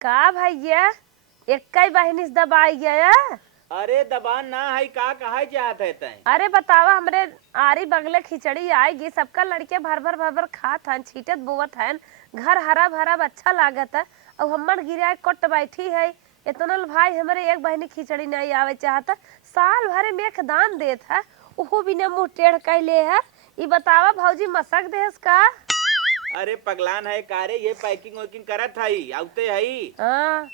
का भैया एक बहनी से दबाई गया। अरे दबान ना है का कहा चाहत है तय। अरे बतावा हमरे आरी बगले खिचड़ी आएगी, सबका लड़के भर भर खात हन, छीटत बोवत हन, घर हरा भरा अच्छा लागत है। और हमर गिरा कट बैठी है इतना भाई हमारे एक बहनी खिचड़ी नहीं आवे चाहता, साल भरे में एक दान देत है, उहो बिना मुंह टेढ़ कैले है। ये बतावा भौजी मसक देस का। अरे पगलान है कारे ये पैकिंग वैकिंग करत है आउते है। हाँ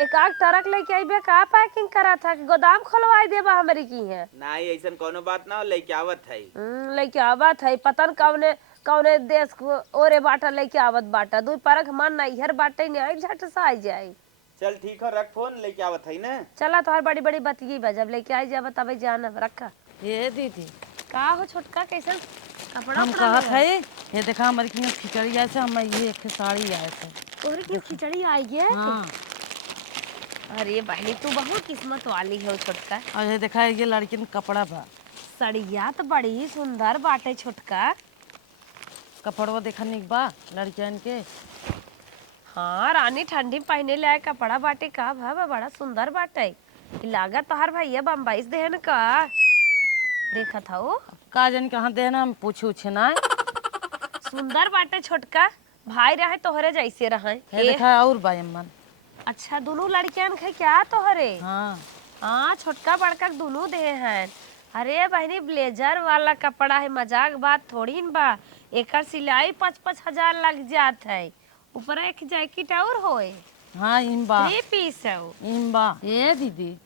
एक आग ट्रक लेके आइबे का पैकिंग करा था कि गोदाम खोलवाई देबा हमारी की है। नहीं ऐसा कोनो बात ना हो लेके आवत है। लेके आवत है पतन कौने कौने देश को ओरे बाटा लेके आवत बाटा दू परख मन नहीं हर बाटे नहीं आई झट से आई जाए। चल ठीक है रख फोन लेके आवत है ना। चला तो हर बड़ी बड़ी बतिये बजब लेके आई जाब तबे जाना रखा। ये दीदी का हो छोटका कैसे कपड़ा हम कहत है ये देखा हमारी की खिचड़ी आए थे, हम ये एक साड़ी आए थे। तोहरी की खिचड़ी आई है। हाँ अरे बहनी तू बहुत किस्मत वाली है छोटका। और ये देखा ये लड़की का कपड़ा बा, सड़िया तो बड़ी सुंदर बाटे छोटका। कपड़वा देखा निक बा लड़कियन के। हाँ रानी ठंडी पहने लायक कपड़ा बाटे का भाव बड़ा सुंदर बाटे। लागत तोहर भैया बम्बई से देहन का देखा था वो का जानी कहाँ देना हम पूछे उछे ना। सुंदर बाटे छोटका, भाई रहे तोहरे जैसे रहे। ये देखा और बा अम्मन। अच्छा दोनों लड़कियन के क्या तोहरे। हाँ हाँ छोटका बड़का दोनों दे हैं। अरे बहनी ब्लेजर वाला कपड़ा है, मजाक बात थोड़ी न बा। एकर सिलाई 5-5 हजार लग जात है, ऊपर एक जैकेट और होए। हाँ इम्बा 3 पीस है वो। इम्बा। ये दीदी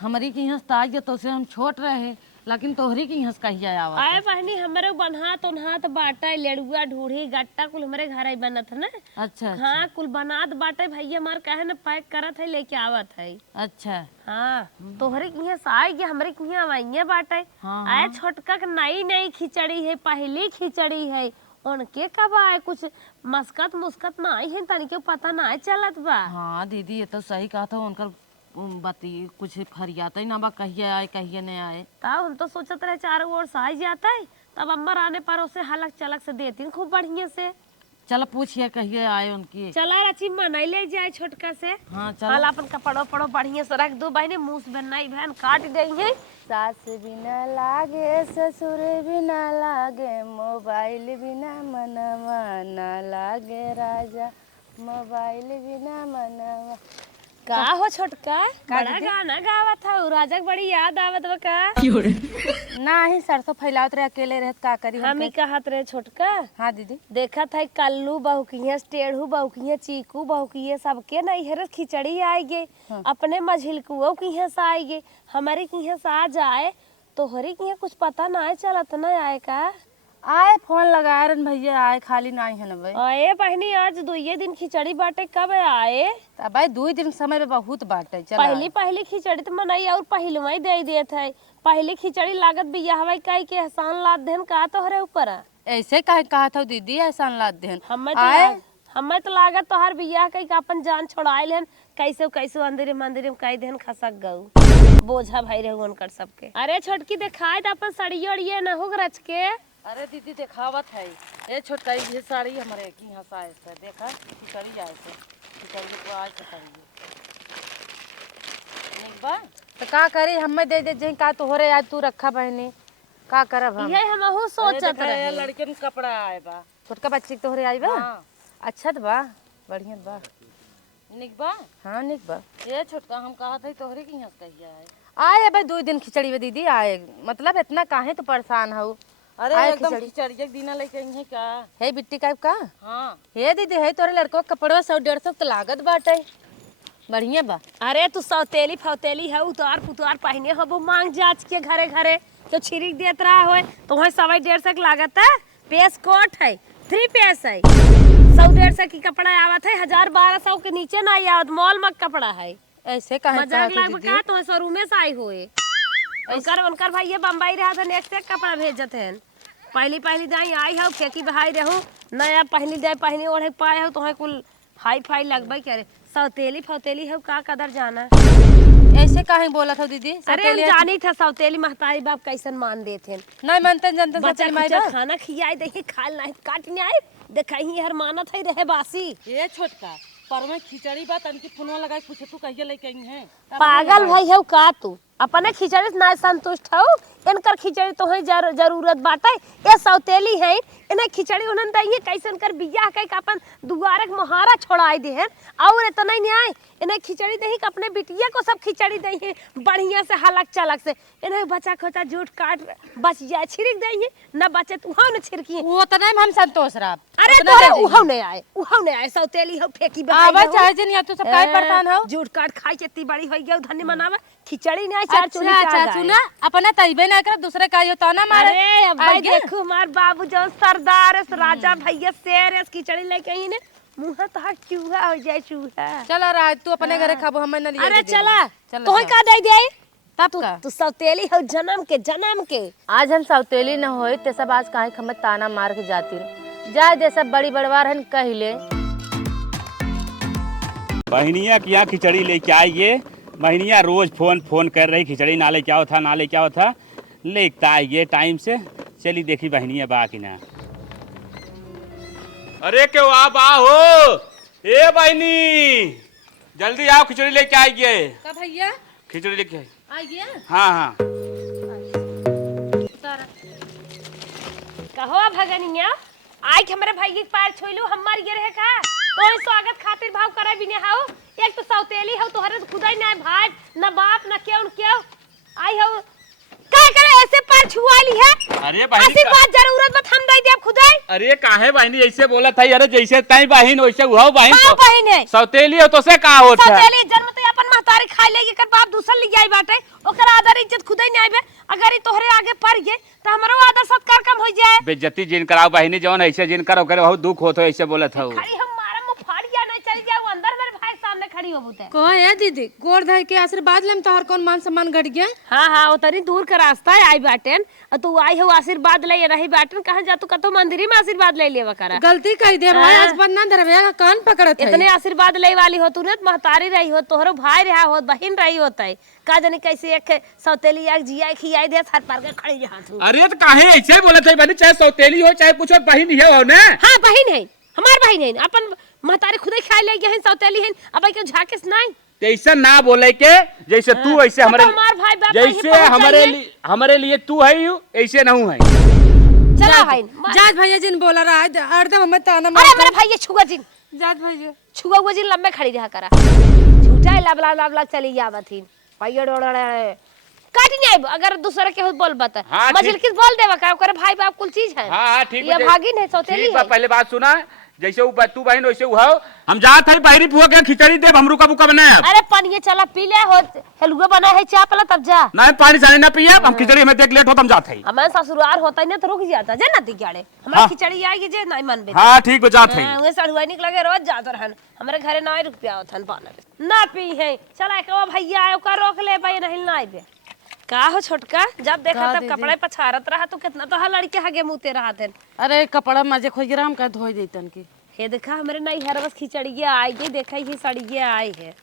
हमारी की यहाँ ताज तो से हम छोट रहे, लेकिन तोहरी की यहाँ कहिया आवा। आए बहनी हमारे बनहात उनहात बाटा लड़ुआ ढूढ़ी गट्टा कुल हमारे घर आई बनत है ना। अच्छा हाँ कुल बनात बाटे भैया हमार कहे ना पैक करत है लेके आवत है। अच्छा हाँ तोहरे किया से आएगी हमारे किया आइए बाटे। हाँ, आए छोटका के नई नई खिचड़ी है, पहली खिचड़ी है, उनके कब आए कुछ मस्कत मुस्कत ना आई है, तनिके पता ना चलत बा। हाँ दीदी ये तो सही कहा था, उनकर बाती कुछ फरियाता ही ना बा, कहिए आए कहिए नहीं आए। तब हम तो सोचत रहे चारों ओर से आई जाता है, तब अम्बर आने पर उसे हलक चलक से देती खूब बढ़िया से। चलो पूछिए कहिए आए उनकी। चला रची मनाई ले जाए छोटका से। हाँ चलो। हाल अपन कपड़ो पड़ो बढ़िया से रख दो बहने, मुंह से बनाई बहन काट देई है। सास बिना लागे ससुर बिना लागे, मोबाइल बिना मनवा ना लागे राजा, मोबाइल बिना मनवा। का हो छोटका बड़ा गाना गावत था, राजा के बड़ी याद आवत बा का। ना ही सरसों फैलावत रहे अकेले रहत का करी हम ही कहत रहे छोटका। हाँ दीदी देखा था कल्लू बहुकिया टेढ़ू बहुकिया चीकू बहुकिया सबके नैहर खिचड़ी आएगे। हाँ। अपने मझिलकुओं की यहाँ से आएगे, हमारे की यहाँ से आ जाए, तोहरे की यहाँ कुछ पता ना चलत ना आए का। आए फोन लगाए रन भैया आए खाली नहीं है ना भाई। आए बहनी आज 2 दिन खिचड़ी बाटे कब आए। भाई 2 दिन समय में बहुत बाटे। पहली खिचड़ी तो मनाई और पहलवा ही दे देत है। पहली खिचड़ी लागत बियाहवाई काई के एहसान लाद देन का तोहरे ऊपर। ऐसे काहे कहा था दीदी एहसान लाद देन। हमें तो लागत तोहर बियाह कई का अपन जान छोड़ाइल हन, कैसे कैसे अंधेरे मंदिर में कई देन खसक गऊ बोझा भाई रहे उनकर सबके। अरे छोटकी दिखाए तो अपन सड़ी ओड़िए न हो रच के। अरे दीदी दिखावत है ये छोटका ये साड़ी हमारे की यहाँ से आए थे, देखा खिचड़ी आए थे, खिचड़ी को आज करिए बा तो का करे हमें दे दे जे का तोहरे आज तू रखा बहनी का करब हम। ये हमहु सोचत रहे लड़के में कपड़ा आए बा, छोटका बच्ची के तोहरे आई बा। हाँ। अच्छा बा बढ़िया बा निक बा। हाँ निक बा। ये छोटका हम कहा था तोहरे की यहाँ से कहिया आए भाई 2 दिन खिचड़ी में दीदी आए, मतलब इतना काहे तो परेशान हो। अरे एकदम खिचड़ी एक दिन लेके आई है का है बिट्टी का का। हाँ हे दीदी है तोरे लड़को कपड़वा 100-150 तो लागत बाटे बढ़िया बा। अरे तू सौतेली फौतेली है उतार पुतार पहने हो मांग जांच के घरे घरे तो छिरिक देत रहा हो तो वहाँ 100-150 लागत है। पेस कोट है 3 पेस है 100-150 की कपड़ा आवत है, 1000-1200 के नीचे ना आवत, मॉल मक कपड़ा है। ऐसे कहे मजाक लाग का तो शोरूम से आई होए। उनकर भैया बम्बई रहा था नेक्स्ट कपड़ा भेजत हैं। पहली दाई आई हो फेंकी बहाई रहूं नया पहली दाई पहनी ओढ़े पाए हो तो कुल हाई फाई लगबे करे। सौतेली फौतेली हो का कदर जाना ऐसे काहे बोला था दीदी। अरे हम जानी था सौतेली महतारी बाप कैसन मान देते नहीं मानते जनते सौतेली माई बाप खाना खियाई देखी खाल नहीं काट नहीं आए देखई हर मानत है रहे बासी। ये छोटका पर में खिचड़ी बा तनकी फोनवा लगाई पूछे तू कहिए लेके आई है पागल भाई है का तू अपने खिचड़ी से ना संतुष्ट हो इनकर खिचड़ी तो है जरूरत बाटे ये सौतेली है इन्हें खिचड़ी उन्हें दइए कैसे इनकर बियाह कई का अपन दुआरे के मोहारा छोड़ाई दे हैं और इतना ही नहीं आए इन्हें खिचड़ी दही के अपने बिटिया को सब खिचड़ी दही बढ़िया से हलक चलक से इन्हें बचा खोचा झूठ काट बच जाए छिड़क दही न बचे तू न छिड़की वो तो नहीं हम संतोष राम अरे तोरे उहाव नहीं आए सौतेली हो फेंकी आवा चाहे जन या तू सब काय परेशान हो झूठ काट खाई के इतनी बड़ी हो गई धन्य मनावे खिचड़ी नहीं चार चोली अच्छा सुना अपना तइबे ना कर दूसरे का यो तो ना मारे अरे अब भाई देखो हमार बाबू जो सरदार है राजा भैया शेर है खिचड़ी लेके आई ने मुंह तो हट चूहा हो जाए चूहा चल राज तू अपने घरे खाबो हम ना लिए अरे चला तो का दे दे तब का तू सौतेली हो जन्म के आज हम सौतेली न होए ते सब आज काहे खमत ताना मार के जाती रहे जाए दे सब बड़ी बड़वार हन कहिले बहनिया की यहाँ खिचड़ी लेके आइए बहनिया रोज फोन कर रही खिचड़ी ना लेके आओ था लेता आइए टाइम से चली देखी बहनिया बा कि ना। अरे क्यों आप हो ए बहनी जल्दी आओ खिचड़ी लेके आइए। का भैया खिचड़ी लेके आइए। आ गया हाँ कहो भगनिया आई के हमारे भाई के पैर छोइलू हमार ये रहे का तो स्वागत खातिर भाव करे बिने हाउ एक तो सौतेली हो तोहरे खुदाई ना भाई ना बाप ना क्यों आई हो का करे ऐसे पैर छुआली है। अरे बहनी ऐसी बात जरूरत मत हम दे दे खुदाई। अरे काहे बहनी ऐसे बोला था अरे जैसे तई बहन वैसे हुआ बहन का बहन है सौतेली हो तो से का होता सौतेली जन्म तो अपन महतारी खाई लेगी कर बाप दूसर ले जाई बाटे ओकर आदर इज्जत खुदाई नहीं आबे अगर ई तोहरे आगे पड़ गए तो हमरो आदर सत्कार कम हो जाए। बेइज्जती जिन कराओ बहनी जौन ऐसे जिन करो करे बहुत दुख होतो ऐसे बोला था खड़ी हम मारा मुंह फाड़ गया नहीं चल जाओ अंदर मेरे भाई सामने खड़ी हो बुते को है दीदी गोर धाय के आशीर्वाद लेम तोहर कौन मान सम्मान घट गया। हाँ उतनी दूर का रास्ता है आई बाटन और तू आई हो आशीर्वाद ले रही बाटन कहां जा तू कतो मंदिर में आशीर्वाद ले लेवा करा गलती कह दे भाई आज बन्ना धरवे का कान पकड़त है इतने आशीर्वाद ले वाली हो तू ने महतारी रही हो तोहरो भाई रहा हो बहन रही होता है का जाने कैसे एक सौतेली एक जिया खियाई दे सर पर के खड़ी रहा तू। अरे तो काहे ऐसे बोला था बहनी चाहे सौतेली हो चाहे कुछ और बहन है हो ना। हां बहन है हमार बहन है अपन महतारी खुदे खाई ले गए सौतेली है अब के झाकेस नहीं ऐसा ना बोले के जैसे तू ऐसे हमारे हमार भाई बाप जैसे हमारे लिए तू है ऐसे नहीं है। चला भाई जाज भैया जिन बोला रहा अर्ध हम ताना अरे हमारे भाई छुआ जी जाज भैया छुआ हुआ जी लंबे खड़ी रहा करा झूठा लबला चली जावथिन भाई डोड़े काटी नहीं अगर दूसरे के बोल बता हाँ, मजिल किस बोल देवा का करे भाई बाप कुल चीज है। हाँ ठीक ये भागिन है सौतेली है। पहले बात सुना जैसे तू बहन वैसे हुआ हम जात है बहरी पुआ के खिचड़ी दे हम रुका बुका बनाए। अरे पानी चला पी ले हो हलवा बना है चाय पला तब जा नहीं पानी सानी ना पिए हम खिचड़ी में देख लेट हो हम जात है हमारे ससुराल होता है ना तो रुक जाता जे ना दिगाड़े हमारी खिचड़ी आएगी जे नहीं मन बे। हाँ ठीक जात है वे सड़ुआ निकलगे रोज जात रहन हमारे घरे ना रुपया होथन पाना ना पी है चला के भैया आयो का रोक ले भाई नहीं ना आइबे का हो छोटका जब देखा तब कपड़े पछारत रहा तो कितना तो लड़के हगे मुते रहा थे। अरे कपड़ा मजे खोज राम का धोई देतन की हे देखा हमारे नई हर बस खिचड़ी आई गई देखा ही सड़ी आई है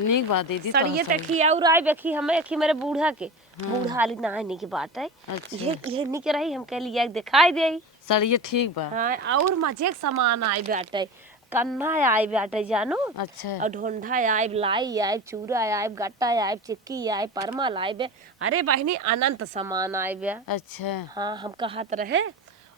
नीक बात दीदी सड़िए तखी और आई बेखी हमें अखी मेरे बूढ़ा के बूढ़ा वाली ना आने की बात है ये निक रही हम कह लिया दिखाई दे सड़िए ठीक बा। हाँ और मजे के सामान आई बाटे कन्ना आई बाटे जानो अच्छा और ढोंढा आए लाई आए चूरा आए गट्टा आए चिक्की आए परमल आए अरे बहनी अनंत सामान आए बे। अच्छा हाँ हम कहत रहे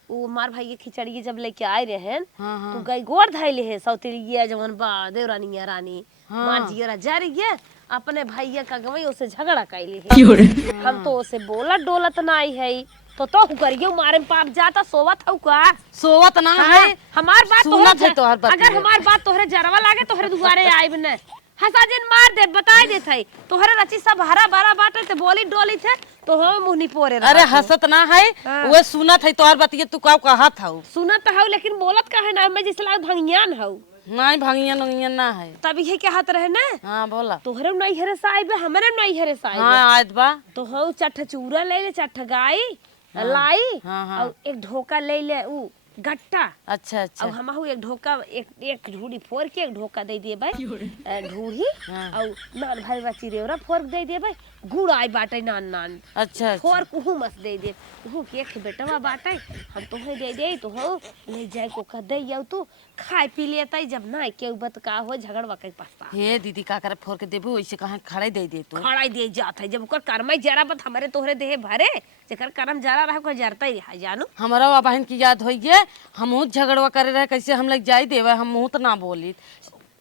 वो मार भाई के खिचड़ी जब लेके आए रहे हाँ तो गई गोर धैले है सौतेली जवन बा देवरानी रानी मार जियरा जा रही है अपने भैया का गवई उसे झगड़ा कैली है हम तो उसे बोला डोलत ना आई है तो करियो मारे पाप जाता सोवत हउ का सोवत ना है हमार बात सुनत है तोहर बात अगर हमार बात तोहरे जरवा लागे तोहरे दुआरे आइब न हंसा जिन मार दे बताई दे थई तोहरे रची सब हरा भरा बाटे ते बोली डोली थे तो हो मुहनी पोरे अरे हंसत ना है वो सुनत है तोहर बात ये तू का कहत हउ सुनत हउ लेकिन बोलत काहे ना मैं जिस लाग भंगियान हउ नहीं भंगिया नंगिया ना है तब ये क्या हाथ रहे ना। हाँ बोला तोहरे नहीं हरे साइब हमरे नहीं हरे साइब हाँ आज बा तो हो चट्ठ चूरा ले ले चट्ठ गाई लाई हाँ, हाँ। और एक ढोका ले ले ऊ गट्टा। अच्छा अच्छा अब हमहू एक ढोका एक ढूढ़ी फोड़ के एक ढोका दे दिए भाई ढूढ़ी और नान भाई बची रेवरा फोड़ दे दिए भाई गुड़ आई बाटे नान नान अच्छा फोड़ अच्छा कुहू मत दे दे कुहू के बेटवा बाटे हम तोहे दे दे तो हो ले जाए को कह दे यौ तू खाए पी लेते जब ना के बत का हो झगड़वा के पछता हे दीदी का करे फोड़ के देबू वैसे कहाँ खड़े दे दे तू खड़ाई दे जात है जब ओकर कर्म जरा बत हमरे तोहरे देह भरे जेकर कर्म जरा रह को जरता ही है जानू हमारा बहन की याद होइए हमहू झगड़वा करे रहे कैसे हम लोग जाई देवे हमहू तो ना बोली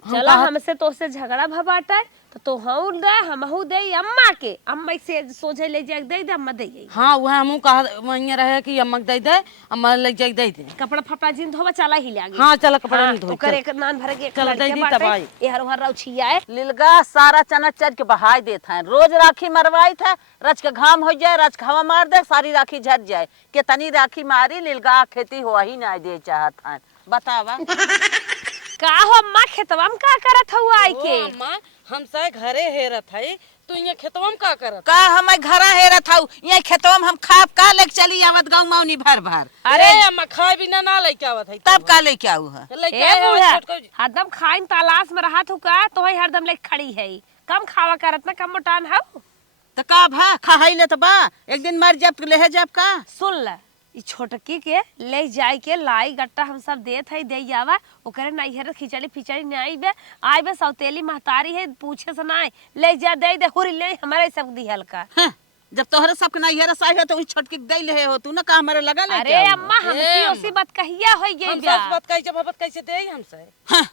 चला हमसे तो से झगड़ा भबाटा तो हऊ दे हमहू दे अम्मा के अम्मा से सोझे ले जाके दे दे अम्मा दे हाँ वह हमहू कहा वहीं रहे कि अम्मा दे दे अम्मा ले जाके दे दे कपड़ा फपड़ा जिन धोबा चला ही लागे हाँ चल कपड़ा नहीं धो ओकर एक नान भर के चल दे दी तबाई ए हर हर रौछिया है लिलगा सारा चना चर के बहाय देत है रोज राखी मरवाई था रच के घाम हो जाए रच हवा मार दे सारी राखी झट जाए के तनी राखी मारी लिलगा खेती हो ही ना दे चाहत है बतावा का हो अम्मा खेतवा में का करत हऊ आई के अम्मा हम से घरे हेरत है तू ये खेतवा में का करत का हम घरा हेरत हऊ ये खेतवा में हम खाप का लेके चली आवत गाँव मौनी भर भर अरे अम्मा खाए बिना ना लेके आवत है तब का लेके आऊ है लेके ए बुढ़ा आए हरदम खाइन तलाश में रहा तू का तो ही हरदम ले खड़ी है कम खावा करत ना कम मोटान हऊ तो का भा खाई ले तो बा एक दिन मर जब ले जब का सुन ल ई छोटकी के ले जाए के लाई गट्टा हम सब देत है दे आवा ओकरे नैहर खिचड़ी फिचड़ी नहीं बे आइ बे सौतेली महतारी है पूछे से नहीं ले जा दे हुरी ले हमारे सब दिहल का हाँ, जब तोहरे सबके ना हेरा साई है तो उस छोटकी के दे ले हो तू ना का हमारे लगा ले अरे अम्मा हम उसी बात कहिया होई गई हम बा सच बात कैसे भगत कैसे दे हमसे हाँ,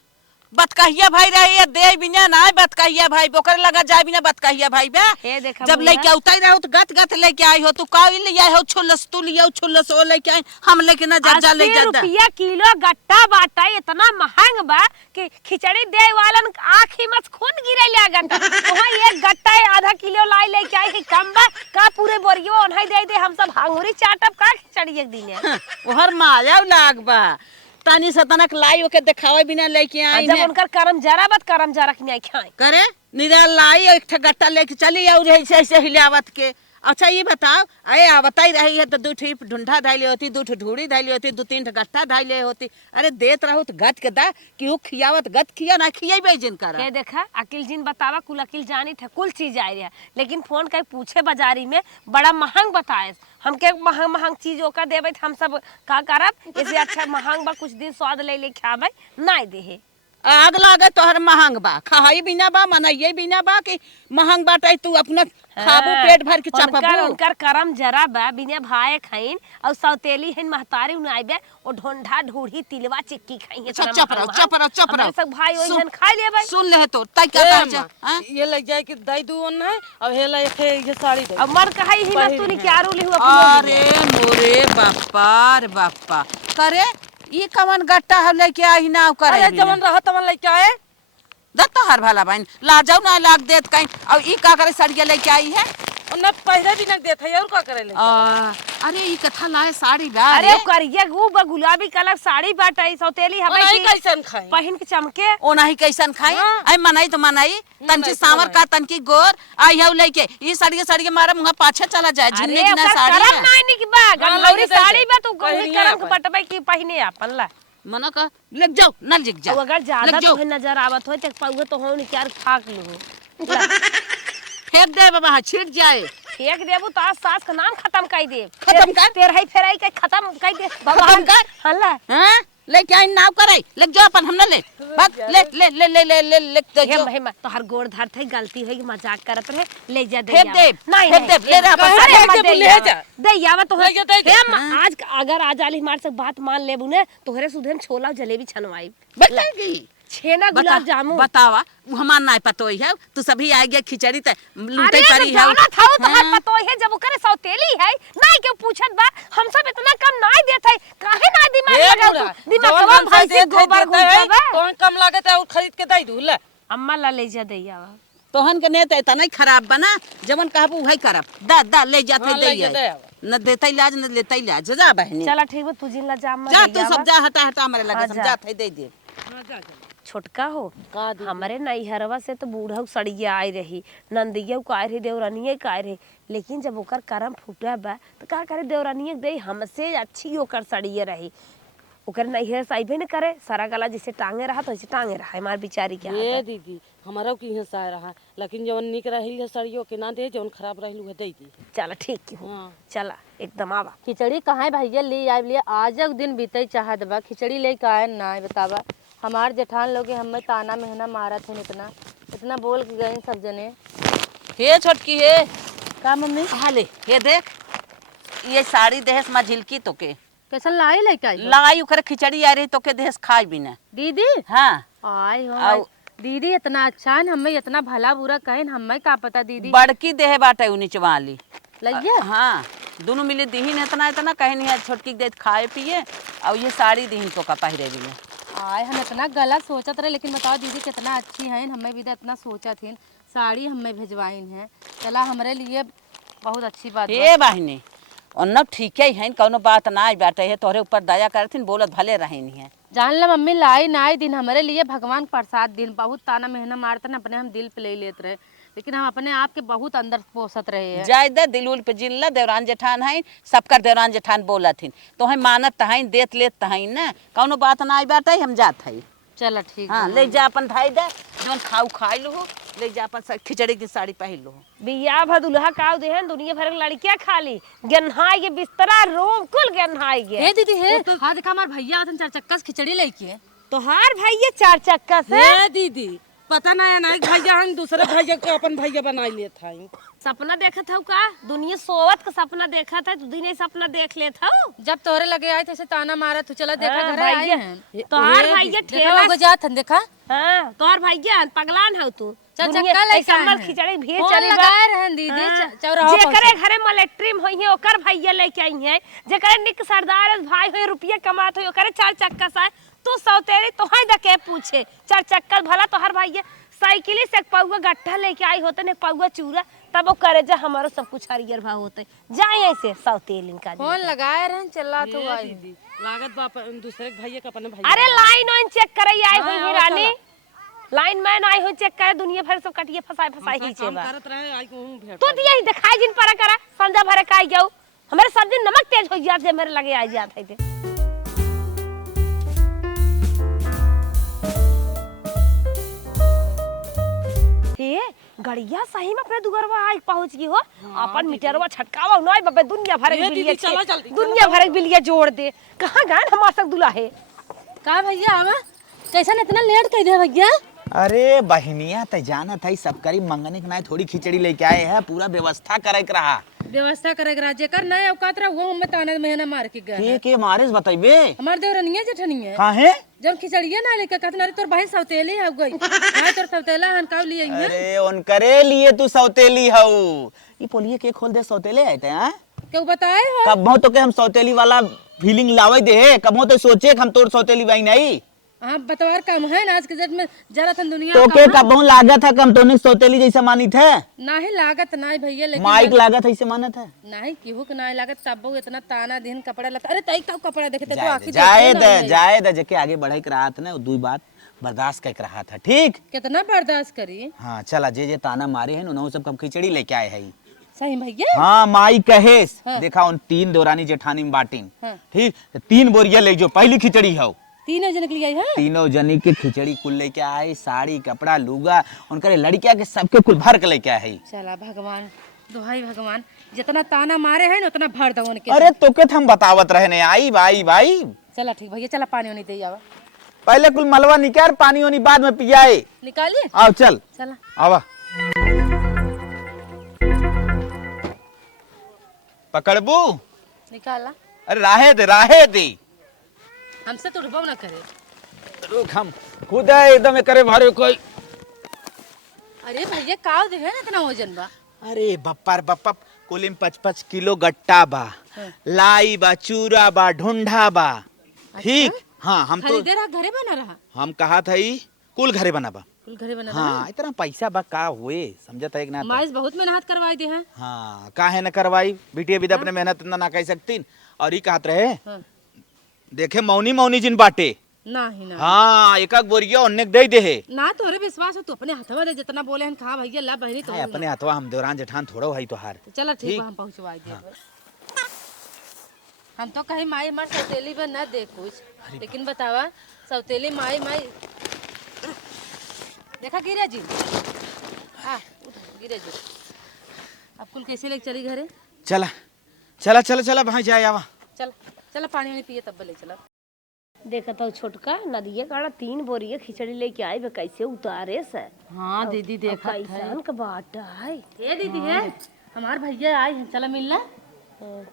बतकहिया भाई रही दे बिना ना बतकहिया भाई बोकर लगा जाए बिना बतकहिया भाई बे हे देखा जब लेके उतार रहो तो गत गत लेके आई हो तू का ले आई हो छुलस तू लियो छुलस ओ लेके आई हम लेके ना जा जा ले जा रुपया किलो गट्टा बाटा इतना महंग बा कि खिचड़ी दे वालन आँखी मत खून गिरे ले गट्टा तो एक गट्टा आधा किलो लाई लेके आई कि कम बा का पूरे बोरियो ओनही दे दे हम सब हांगुरी चाटब का खिचड़ी एक दिन ओहर माया लाग बा तानी सतनक लाई ओके दिखावे बिना लेके आई जब उनकर करम जरा बत करम जरा के नहीं खाए करे निरा लाई एक ठा गट्टा लेके चली और ऐसे ऐसे हिलावत के अच्छा ये बताओ अरे बताई रही है तो दू ठी ढूंढा धाइले होती दू ठी ढूढ़ी धाइले होती दू तीन गट्टा धाइले होती अरे देत रहो तो गत के दा कि वो खियावत गत खिया ना खियाई जिन कर के देखा अकिल जिन बतावा कुल अकिल जानी थे कुल चीज आई रहा लेकिन फोन कर पूछे बाजारी में बड़ा महंग बताए हमके महंग महंग चीज ओका देवे हम सब का करब इससे अच्छा महंग बा कुछ दिन स्वाद ले ले खावे नहीं देहे आग लागे तोहर महंग बा खाई बिना बा मनाइए बिना बा कि महंग बाटे तू अपना खाबू पेट भर के चपबू उनकर करम जरा बा बिना भाए खाइन और सौतेली हन महतारी उन आइबे ओ ढोंढा ढूढ़ी तिलवा चिक्की खाई है चप रहो सब भाई ओइ जन खा लेबे सुन ले तो तई का कर जा ये लग जाए कि दाई दू ओन है अब हेला एक ये साड़ी दे अब मर कहाई ही मत तू नि क्यारू लिहु अरे मोरे बापा रे बापा करे ई कवन गट्टा है लेके आई ना करे अरे जवन रह तवन लेके आए दत्ता हर भला बहन ला जाऊ ना लाग देत कहीं अब ई का करे सड़िया लेके आई है उन्ना पहले दिन देत है और का करे ले अरे ई कथा लाए साड़ी बा अरे करिया गु गुलाबी कलर साड़ी बाटाई सौतेली हमें नहीं कैसन खाई पहिन के चमके ओ नहीं कैसन खाई आई मनाई तो मनाई तनची सांवर का तनकी गोर आई हउ लेके ई साड़ी साड़ी मारा मुंह पाछे चला जाए झुन्नी अरे बिना साड़ी करम नहीं निक बा गंगौरी साड़ी बा तू कोई पहिनिया करम के बटबे की पहिने अपन ला मना का लग जाओ न लिख जा अब अगर ज्यादा तो नजर आवत हो तक पाउए तो हो नि क्या खाक लो फेंक दे बाबा हाँ छिट जाए फेंक देबू तो आज सास का नाम खत्म कर दे खत्म कर? तेरही फेराई के खत्म कर दे बाबा खत्म कर? हल्ला हां लेके आई नाव करे लग जाओ अपन हमने ले भाग ले ले ले ले ले ले ले तो हे भाई तो हर गोड़ धर थे गलती है कि मजाक करत रहे ले जा दे फेंक दे नहीं फेंक दे ले रहा अपन कहे साड़ी दे, ले जा। दे यावा तो ले जा, दे जा। आज अगर आज आली हमार से बात मान लेबू ने तोहरे सुधन छोला जलेबी छनवाई बताएगी छेना गुलाब जामुन बतावा हमार ना पतो है तू सभी आ गया खिचड़ी त लूटे अरे परी है जाना था तो हर पतो है जब ओकरे सौतेली है नहीं के पूछत बा हम सब इतना कम नहीं देत है काहे ना दिमाग लगा तू दिमागवा भाई से गोबर घुसबा कौन कम लागत है और खरीद के दई दू ले अम्मा ला ले जा दैया तोहन के नेता इतना खराब बना जवन कहबू वही करब दा ले जाते दे न देते इलाज न लेते इलाज जा बहनी चला ठीक बा तू जिन ला जाम जा तू सब जा हटा हटा हमारे लगे समझा थे दे दे छोटका हो हमारे नैहरवा से तो बूढ़ा सड़िया आई रही नंदिया का रही देवरानिया का रही लेकिन जब ओकर करम फूटा बा तो का करे देवरानिया दे हमसे अच्छी ओकर सड़िया रही ओकर नैहर से अइबे न करे, सारा गला जैसे टांगे रहा तो वैसे टांगे रहा हमार बिचारी के ये हाथ। दीदी हमारा की हिस्सा रहा, लेकिन जवन निक रही है सड़ियों के ना दे, जवन खराब रही है दे दी। चला ठीक की हो, हाँ चला एकदम आवा। खिचड़ी कहाँ है भैया ले आए लिए, आज दिन बीते चाहत बा, खिचड़ी ले के आए ना बतावा। हमार जेठान लोग हमें ताना मेहना मारत है, इतना इतना बोल के गए सब जने। हे छोटकी हे का मम्मी हाँ ले हे देख, ये साड़ी देहस माँ झिलकी तोके कैसन लाई लेके आई लाई उकर खिचड़ी आ रही तोके देहस खाई भी ना। दीदी? हाँ आय हो आउ- दीदी इतना अच्छा है, हमें इतना भला बुरा कहें, हमें का पता दीदी। बड़की देह बाटे उ नीचवा वाली। लइया हाँ दोनों मिले दीहिन इतना इतना कहे नहीं है, छोटकी दे खाए पिए और ये साड़ी दीहिन तो का पहिरे भी ना। आय हम इतना गलत सोचत रहे, लेकिन बताओ दीदी कितना अच्छी है, हमें भी तो इतना सोचा थी। साड़ी हमें भिजवाइन है, चला हमारे लिए बहुत अच्छी बात हे बहिनी उन्ना ठीक है कौनो बात ना आई बाटे है, तोहरे ऊपर दया करथिन बोलत भले रही नहीं है। जान ला मम्मी लाई नाई दिन हमारे लिए भगवान प्रसाद दिन, बहुत ताना मेहना मारते न अपने हम दिल पे ले लेते रहे, लेकिन हम अपने आप के बहुत अंदर पोसत रहे हैं। जाय दे दिल उल पे जिल्ला देवरान जेठान है, सबकर देवरान जेठान बोलथिन तो हम मानत है देत लेत है ना, कौनो बात ना आई बाटे हम जात है। चला ठीक हाँ ले जा अपन धाई दे, जोन खाऊ खाई लो, ले जा अपन खिचड़ी की साड़ी पहन लो। बिया भदुल्हा काव देहन दुनिया भर के लड़कियां खाली गन्हाई के बिस्तरा रोम कुल गन्हाई गे। हे दीदी हे हाँ देखा हमार भैया आतन 4 चक्का से खिचड़ी लेके। तोहार भैया 4 चक्का से ये दीदी पता ना है ना भैया हम दूसरे भैया को अपन भैया बना लेत है। सपना देखत हूँ का, दुनिया सोवत का सपना देखत है, तू दिन सपना देख लेत हूँ। जब तोरे लगे आए थे ताना मारा तू, चला देखा हाँ, घर आए भैया हैं। तोहार भैया देखा ठेला वो जात हन देखा। हाँ तोहार भैया पगलान हो तू। चार दुनिया चक्का लेके ऐसा आए मल हैं। खिचड़ी भी फोन चली बा। लगाए रहन दीदी हाँ, चौराहा जेकरे घरे मलेट्रीम होई है ओकर भैया लेके आई है, जेकरे निक सरदार भाई होई रुपया कमात होई ओकरे 4 चक्का से तू सौतेरी तोहाई द के पूछे 4 चक्का भला तोहार भैया साइकिल से पौवा गट्ठा लेके आई होते ने पौवा चूरा, तब वो करे जा हमारो सब कुछ हरियर भाव होते जाए ऐसे सौतेलिन का। फोन लगाए रहन चला तो आई। दीदी लागत बाप दूसरे भैया का अपन भैया। अरे लाइन वाइन चेक करे आई हुई है रानी, लाइन मैन आई हुई चेक करे, दुनिया भर सब कटिए फसाई ही छेबा। करत रहे आई को भेट तू दिया ही दिखाई जिन पर करा संजा भरे काई जाऊ, हमारे सब दिन नमक तेज हो जात जे मेरे लगे आ जात है ते। हे गड़िया सही में अपने दुगरवा आई पहुंच गई हो, अपन मीटरवा छटकावा नहीं बाबे दुनिया भर के बिलिया, चलो जल्दी, दुनिया भर के बिलिया जोड़ दे। कहां गए हमार सब दुल्हा है का भैया आवा कैसा इतना लेट कर दे भैया? अरे बहनिया त जानत है सब करी मंगने के नाय थोड़ी खिचड़ी लेके आए हैं, पूरा व्यवस्था करे के रहा। व्यवस्था करे राज्य कर नए औकात रहा वो हमें ताना मेहना मार के गए। के मारेस बताइबे हमार देवरनिया जेठनिया काहे? जब खिचड़िया ना लेके कहत अरे तोर बहन सौतेली हो गई। हां तोर सौतेला हन काव लिए है अरे उनकरे लिए तू सौतेली हऊ। ई पोलिए के खोल दे सौतेले आते हैं। क्यों बताए हो? कब तो के हम सौतेली वाला फीलिंग लावे दे, कब तो सोचे कि हम तोर सौतेली बाई नहीं। हां बतवार कम है ना आज के डेट में जरा तन दुनिया तो के कब लागत है कम तोने सौतेली जैसा मानी थे? नाही लागत नाही भैया, लेकिन माइक लागत है ऐसे मानत है। नहीं केहू के नहीं लागत तब वो इतना ताना दिन कपड़ा लता। अरे तई का कपड़ा देखे तो आखिर जाए दे जेके आगे बढ़े के रहा था ना, दुई बात बर्दाश्त कर रहा था। ठीक कितना बर्दाश्त करी। हाँ चला जे ताना मारे हैं उन्होंने सब कम खिचड़ी लेके आए हैं। सही भैया? हाँ माई कहेस देखा उन 3 दौरानी जेठानी में बाटीन। ठीक 3 बोरिया ले जो पहली खिचड़ी हो। 3 जन के लिए आई है। तीनों जनी के खिचड़ी कुल लेके आए, साड़ी कपड़ा लुगा उनके लड़किया के सबके कुल भर के लेके आए। चला भगवान दोहाई भगवान जितना ताना मारे हैं उतना भर दो उनके। अरे तोके हम बतावत रहने आई भाई भाई। चला ठीक भैया, चला पानी वानी दे आवा। पहले कुल मलवा निकाल, पानी वानी बाद में पियाए। निकालिए आओ चल चला आवा। पकड़बू? निकाला। अरे राहे दे हमसे तो रुपा ना करे। रुक हम खुद एकदम करे भरे कोई। अरे भैया काव दे है ना इतना वजन बा। अरे बप्पा कुल 5-5 किलो गट्टा बा, लाई बा, चूरा बा, ढूंढा बा। ठीक हाँ हम तो खरीदे रहा घरे बना रहा। हम कहा था ही कुल घरे बना बा। कुल घरे बना हाँ इतना पैसा बा का हुए समझता है कि ना। माइस बहुत मेहनत करवाई दे हैं। हाँ काहे न करवाई बिटिया भी अपने मेहनत ना कह सकती। और ये कहत रहे देखे मौनी जिन बाटे नहीं ना हाँ एक बोरिया उन्ने दे दे है ना तोरे विश्वास हो तू अपने हाथवा दे जितना बोले हैं खा भैया ला बहनी तो अपने हथवा हम देवरान जेठान थोड़ा है तो हार। चलो ठीक है हम पहुंचवा दे। हम तो कहीं माई हमार सौतेली में न दे कुछ, लेकिन बतावा सौतेली माई माई देखा गिरे जी गिरे जी। अब कुल कैसे लेके चली घरे? चला चला चला चला भाई जाए आवा। चल चल पानी वानी पिए तब ले चला। देखा तो छोटका नदिया काड़ा 3 बोरिया खिचड़ी लेके आई बे, कैसे उतारे से। हाँ दीदी देखा कैसन का बाटा है। ये दीदी है हमार भैया आए हैं, चला मिलना।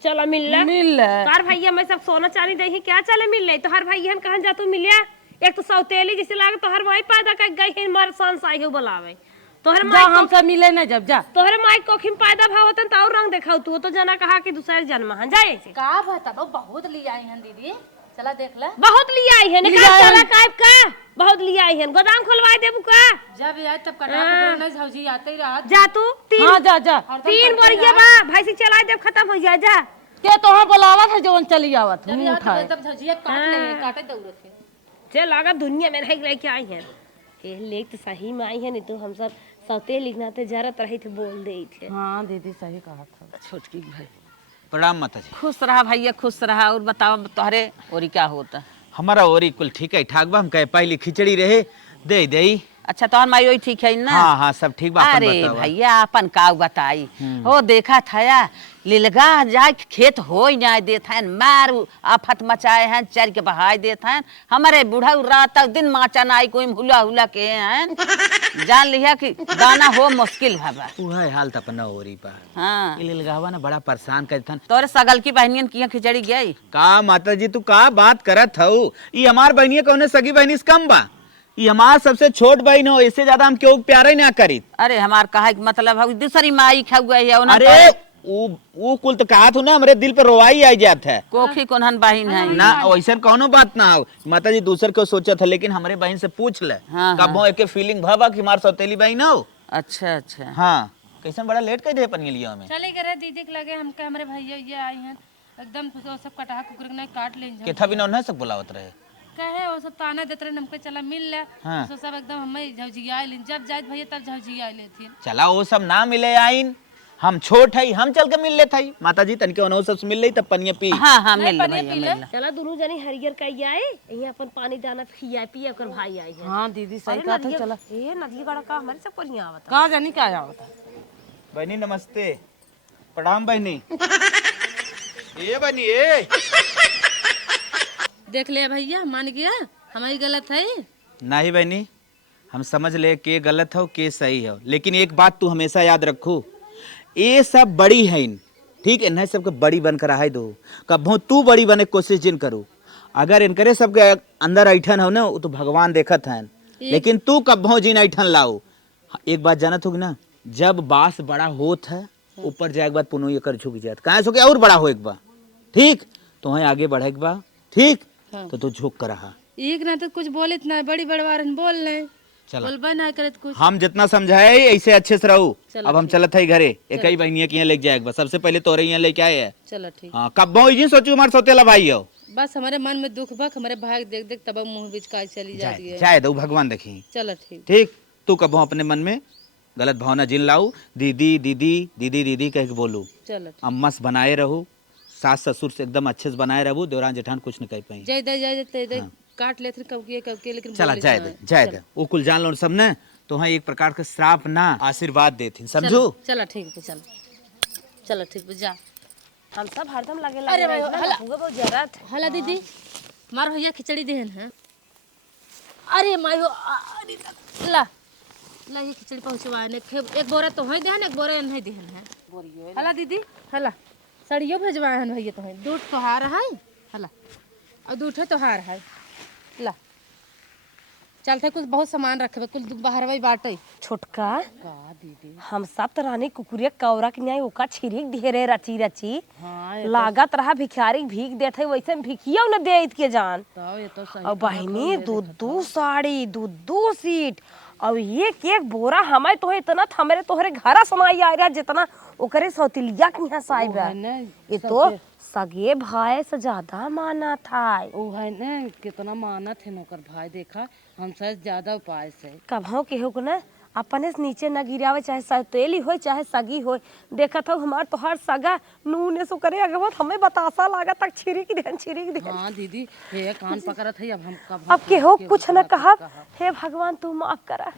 चला मिल तार भैया मैं सब सोना चांदी दही क्या चले मिल ले तो हर भैया हम कहां जा तू मिलिया। एक तो सौतेली जैसे लागे तो हर वही पैदा कर गई है मार सांस आई हो बुलावे तोहर माई हम सब मिले ना जब जा तोहरे माई कोखिम पैदा भाव होतन तो और रंग देखाऊ तू तो जना कहा कि दूसरे जन्म हन जाए ऐसे का बता दो बहुत ले आई हैं दीदी, चला देख ले। बहुत लिया आई है निकाल चला काइप का बहुत लिया आई है गोदाम खोलवाई देबू का जब आए तब कटा कुकरा नहीं झौजी आते ही रहा। जा तू 3 हाँ जा जा 3 बोरिया बा भाई से चला दे खत्म हो जाए जा। के तोहां बुलावत है जवन चली आवत जब मुंह आते उठाए तब झौजिया काट ले काटे दौड़त है। चल लगा दुनिया में नहीं लेके आई है ये लेक तो सही में आई है नहीं तो हम सब सौते लिखना ते जरत रही थे बोल दे थे। हाँ दीदी सही कहा था। छोटकी भाई प्रणाम माता जी। खुश रहा भैया खुश रहा। और बताओ तोहरे और क्या होता? हमारा और कुल ठीक है ठाक बा। हम कहे पहली खिचड़ी रहे दे दे। अच्छा तोहर माई वही ठीक है ना? हाँ हाँ सब ठीक बा। अपन अरे बताओ। भैया अपन का बताई हो देखा था लिलगा जाए खेत हो ही नहीं देता है मार आफत मचाए हैं चर के बहाय देता है हमारे बूढ़ा रात तक दिन माचा नाई कोई हुला हुला के हैं जान लिया कि दाना हो मुश्किल भाबा। उहा हाल त अपना ओरी बा। हाँ इले लगावा ना बड़ा परेशान करथन। तोरे सगल की बहनियन की खिचड़ी गई का माता जी तू का बात करत हऊ? ई हमार बहनिया कौने सगी बहनी से कम बा। ई हमार सबसे छोट बहन हो, इससे ज्यादा हम क्यों प्यारे ना करी। अरे हमार कहा मतलब है दूसरी माई खा गई है अरे वो कुल तो कहा था ना हमरे दिल पे रोवाई आई जात है। कोखी कोनहन बहन है ना वैसा कौनो बात ना हो माता जी दूसर को सोचा था लेकिन हमारे बहन से पूछ ले। हाँ, कब एक फीलिंग भाबा कि हमार सौतेली बहन हो। अच्छा अच्छा हाँ कैसन बड़ा लेट कर दे पनिया लिया हमें। चले गए दीदी के लगे हमके हमारे भैया ये आई हैं एकदम सब कटा कुकर नहीं काट ले केथा भी ना सब बुलावत रहे। कहे वो सब ताना देते रहे हमके चला मिल ले। हाँ। तो सब एकदम हमें झौजिया आई जब जाए भैया तब झौजिया लेती। चला वो सब ना मिले आइन हम छोट है हम चल के मिल लेते है। माता जी तनके ओनो सब मिल ले तब पनिया पी। हाँ हाँ मिल ले भैया मिल ले। चला दोनों जनी हरियर कई आए यहीं अपन पानी दाना खिया पिया कर भाई आई है। हाँ दीदी सही कहा था। चला ए नदी गड़ा का हमारे सब पर यहाँ आवता कहा जानी क्या आवत है। बहनी नमस्ते। प्रणाम बहनी। ये बहनी ये देख ले भैया मान गया हमारी गलत है। नहीं बहनी हम समझ ले के गलत हो के सही हो लेकिन एक बात तू हमेशा याद रखो ये सब बड़ी है इन ठीक है ना सबके बड़ी बनकर आए दो कब तू बड़ी बने कोशिश जिन करो अगर इनकरे सबके अंदर ऐठन हो ना वो तो भगवान देखत है लेकिन तू कब जिन ऐठन लाओ। एक बात जानत होगी ना जब बांस बड़ा होत है ऊपर जाए एक बार पुनः ये कर झुक जात कहाँ सो के और बड़ा हो एक बार ठीक तो वहीं आगे बढ़े एक बार ठीक। हाँ। तो तू झुक कर रहा एक ना तो कुछ बोले इतना बड़ी बड़वारन बोल ले चला ना करे कुछ हम जितना समझाए ऐसे अच्छे से रहो। अब हम चलत है घरे एक ही बहनिया के यहाँ लेके जाए सबसे पहले तोरे यहाँ लेके आए है। चलो ठीक। हाँ कब सोचू हमारे सौतेला भाई हो बस हमारे मन में दुख भक हमारे भाई देख देख तब मुंह बीच का चली जा रही है। जाए दो भगवान देखी चलो ठीक ठीक। तू कब अपने मन में गलत भावना जिन लाऊ दीदी दीदी दीदी दीदी कह के बोलू चलो अम्मा से बनाए रहू सास ससुर से एकदम अच्छे से बनाए रहू देवरान जेठान कुछ नहीं कह पाई। जय दे काट लेते कब के लेकिन चला जाए दे वो कुल जान लो सब ने तो हाँ एक प्रकार का श्राप ना आशीर्वाद देती समझो। चलो ठीक है चलो ठीक जा हम सब हरदम लगे लगे बहुत जरूरत हला दीदी मारो भैया खिचड़ी देहन है। अरे मायो अरे ला ला ये खिचड़ी पहुंचवा ने एक बोरा तो है देहन एक बोरा नहीं देहन है। हला दीदी हला सड़ियो भेजवा हन भैया तो है दूध तोहार है हला और दूध तोहार है ला चलते कुछ बहुत सामान रखे कुल बाहर वही बाटे छोटका का दीदी हम सब तो रानी कुकुरिया कौरा के न्याय ओका छिरिक ढेरे रची रची हाँ लागत रहा भिखारी भीख देते वैसे भिखिया न देत के जान तो ये तो सही और बहनी दू साड़ी दू सीट और एक एक बोरा हमारे तो इतना हमारे तोहरे घरा समाई आ रहा जितना ओकरे सौतिलिया के यहाँ साई बा ये तो सगे भाई से ज्यादा माना था। वो है ना कितना मानत है नौकर भाई देखा हमसे ज्यादा उपाय से कभों के हो ना अपने से नीचे न गिरावे, चाहे सौतेली हो चाहे सगी हो। देखत हो हमार तो हर सगा नूने सो करे अगवत हमें बतासा लागा तक छिरिक देन। हाँ दीदी हे कान पकड़त है अब हम कब अब केहो कुछ न कहा। हे भगवान तू माफ करा।